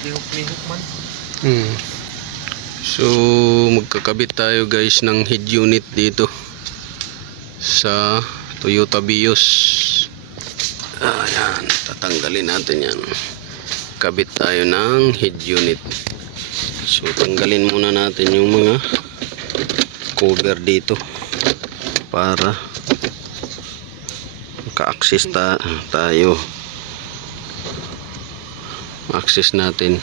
Lihok-lihok man. So magkakabit tayo guys ng head unit dito sa Toyota Vios. Ayan, tatanggalin natin yan. Kabit tayo ng head unit. So tanggalin muna natin yung mga cover dito para maka-access tayo. Access natin.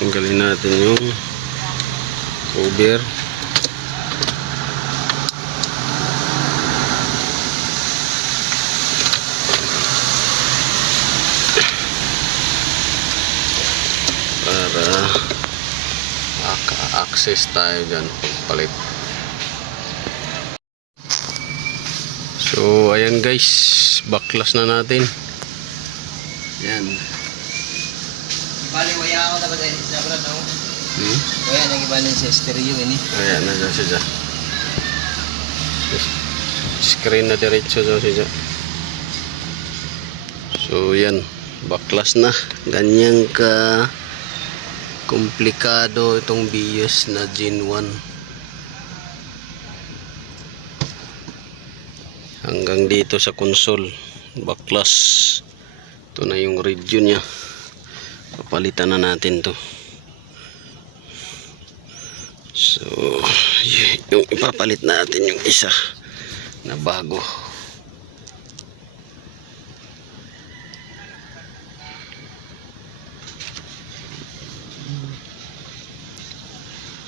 Tanggalin natin yung cover. Para maka-access tayo dyan palit. So ayan guys, backlash na natin. Ayan. Bali waya ako dapat ay sa brad ako. Waya nagibalin sa stereo ini. Ayan na dyan siya. Screen na diretso dyan siya. So yan, backlash na. Ganyan ka komplikado itong Vios na Gen 1. Hanggang dito sa console, backlash. Ito na yung radio nya. Papalitan na natin to. So yung ipapalit natin yung isa na bago.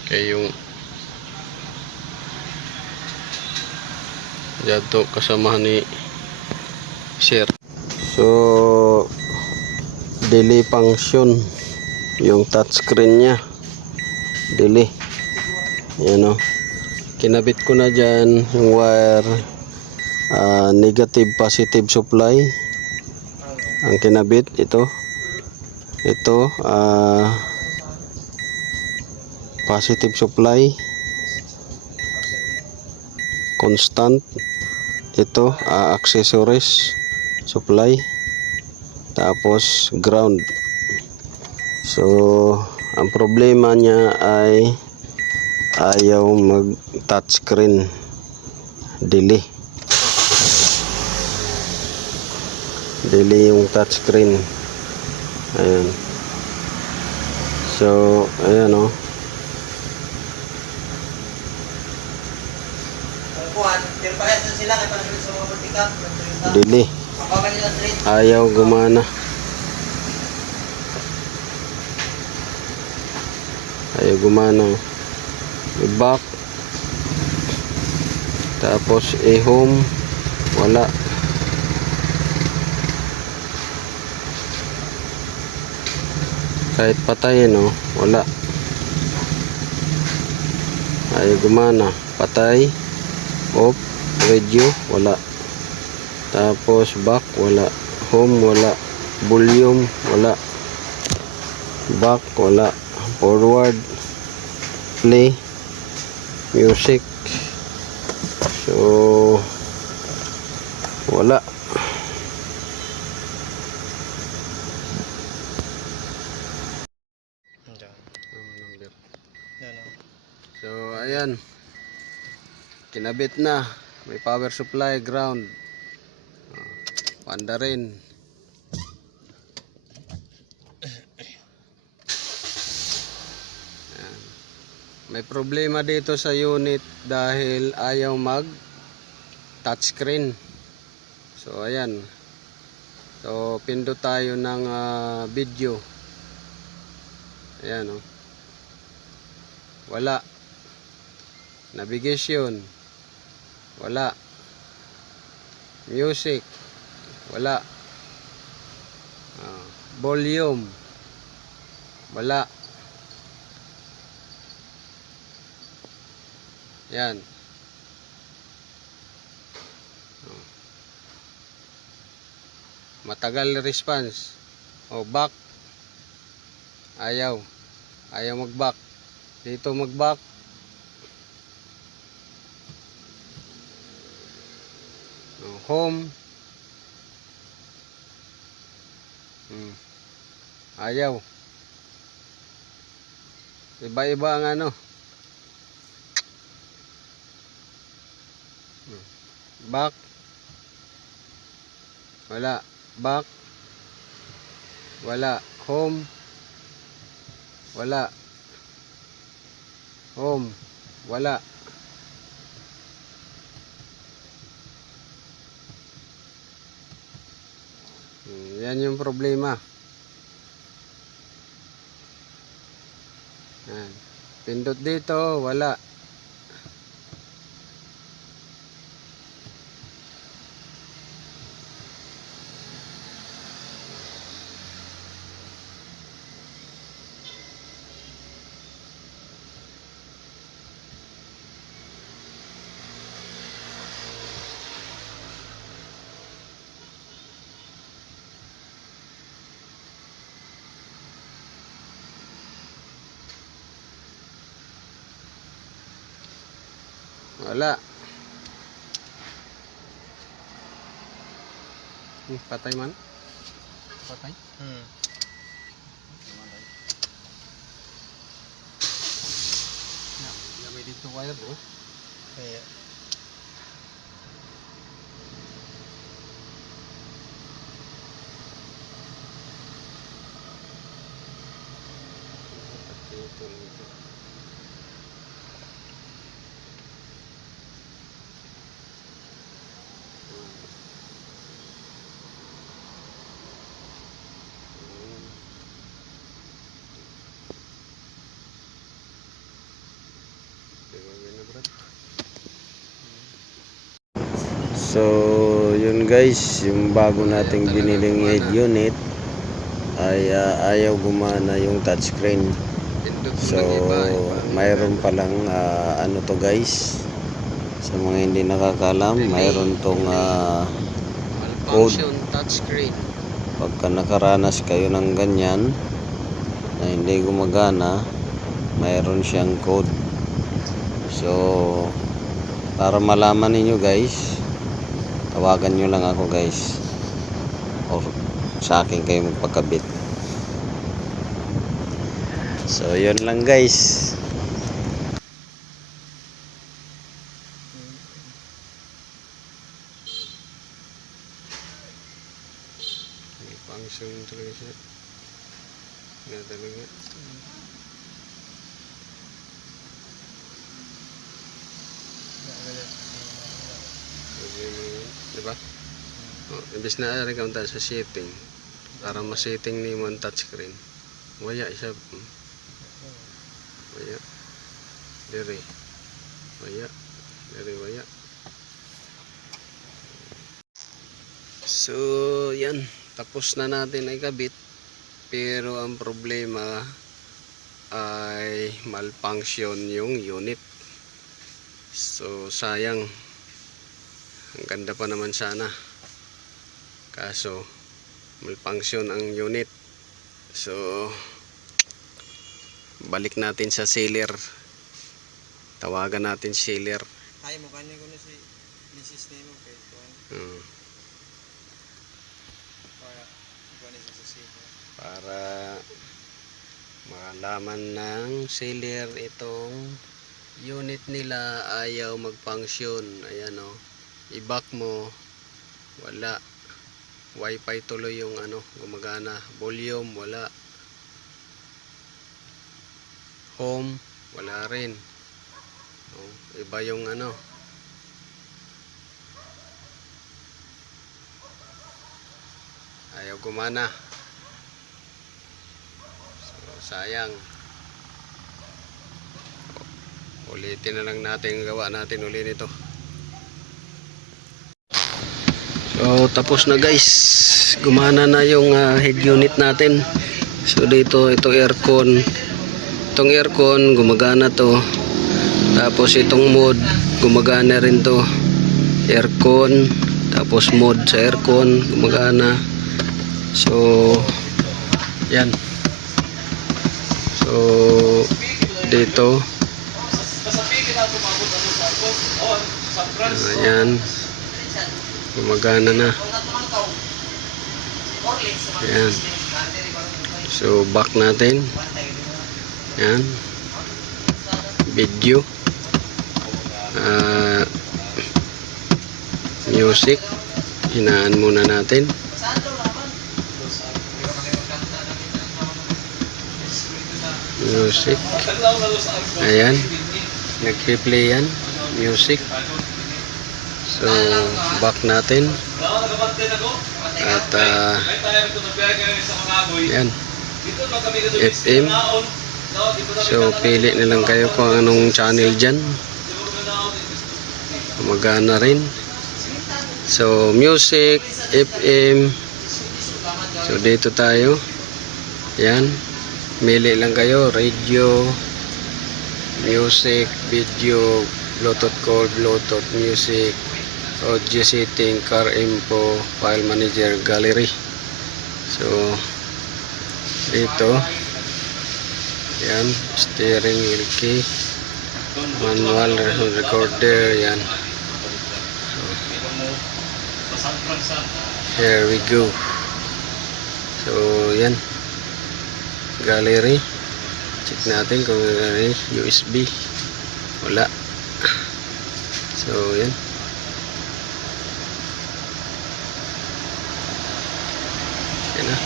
Okay, yung dito kasamahan ni Sir. So delay function yung touchscreen nya, delay. Yan o, kinabit ko na dyan yung wire, negative positive supply ang kinabit. Ito positive supply constant. Ito accessories supply, tapos ground. So ang problema niya ay ayaw mag touchscreen, delay yung touchscreen. Ayan. So ayan o. Delay. Ayaw gumana. Ayaw gumana. I-back. Tapos i-home. Wala. Kahit patayin o. Wala. Ayaw gumana. Patay. Off. Radio. Wala. Tapos back, wala. Home, wala. Volume, wala. Back, wala. Forward, play, music. So wala. So ayan, kinabit na. May power supply, ground, panda rin. May problema dito sa unit dahil ayaw mag touchscreen. So ayan. So pindot tayo ng video. Ayan o. Wala. Navigation. Wala. Music. Wala. Volume. Wala. Yan. Matagal response. Back. Ayaw mag back. Dito mag-back. Home. Ayaw. Iba-iba ang ano. Back. Wala. Back. Wala. Home. Wala. Home. Wala. Yan yung problema. Yan. Pindot dito, wala. Wala. Patay man. Patay. Ya, may dito wire bro. Kaya. So, yun guys, yung bago nating biniling head unit ay ayaw gumana yung touchscreen. So, mayroon palang ano to guys, sa mga hindi nakakalam, mayroon tong code. Touchscreen. Pagka nakaranas kayo ng ganyan na hindi gumagana, mayroon siyang code. So, para malaman ninyo guys, tawagan nyo lang ako guys, or sa akin kayo magpakabit. So yun lang guys. May function talaga siya. Nga talaga. Diba? Oh, imbis na rin ka sa setting para ma-setting ni mo ang touchscreen. Waya siya. Waya. Dere. Waya. Dere waya. So, yan. Tapos na natin ay kabit. Pero ang problema ay malfunction yung unit. So, sayang. Ang ganda pa naman sana. Kaso, malfunction ang unit. So, balik natin sa sealer. Tawagan natin sealer. Ay mo kanin ko na si Mrs. Nemo kay Tuan. Para kunin sa sealer. Para malaman ng sealer itong unit nila ayaw mag-function. Ayan o. I-back mo, wala. Wi-Fi tuloy yung ano, gumagana. Volume, wala. Home, wala rin. Oh, iba yung ano. Ayaw gumana. So, sayang. Ulitin na lang natin ang gawa natin uli nito. So tapos na guys, gumana na yung head unit natin. So dito ito aircon, itong aircon gumagana to, tapos itong mode gumagana rin to, aircon tapos mode sa aircon gumagana. So yan, so dito. Ayan. Gumagana na. Ayan. So, back natin. Ayan. Video. Music. Hinaan muna natin. Music. Ayan. Nag-replay yan. Music. So, back natin. At, yan. FM. So, pili nilang kayo kung anong channel dyan. Gumagana rin. So, music, FM. So, dito tayo. Yan. Mili lang kayo. Radio, music, video, Bluetooth call, Bluetooth music, audio setting, car info, file manager, gallery. So, dito. Yan. Steering wheel key. Manual recorder. Yan. Here we go. So, yan. Gallery. Check natin kung may USB. Wala. So, yan. Yan na.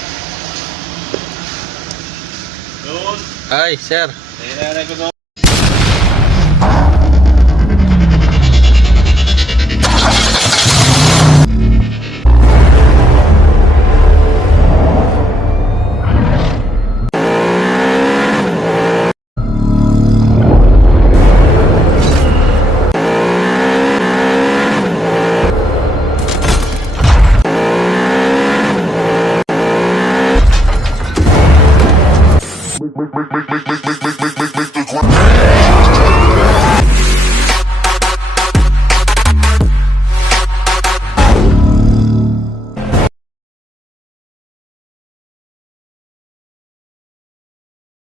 Ay, sir. Make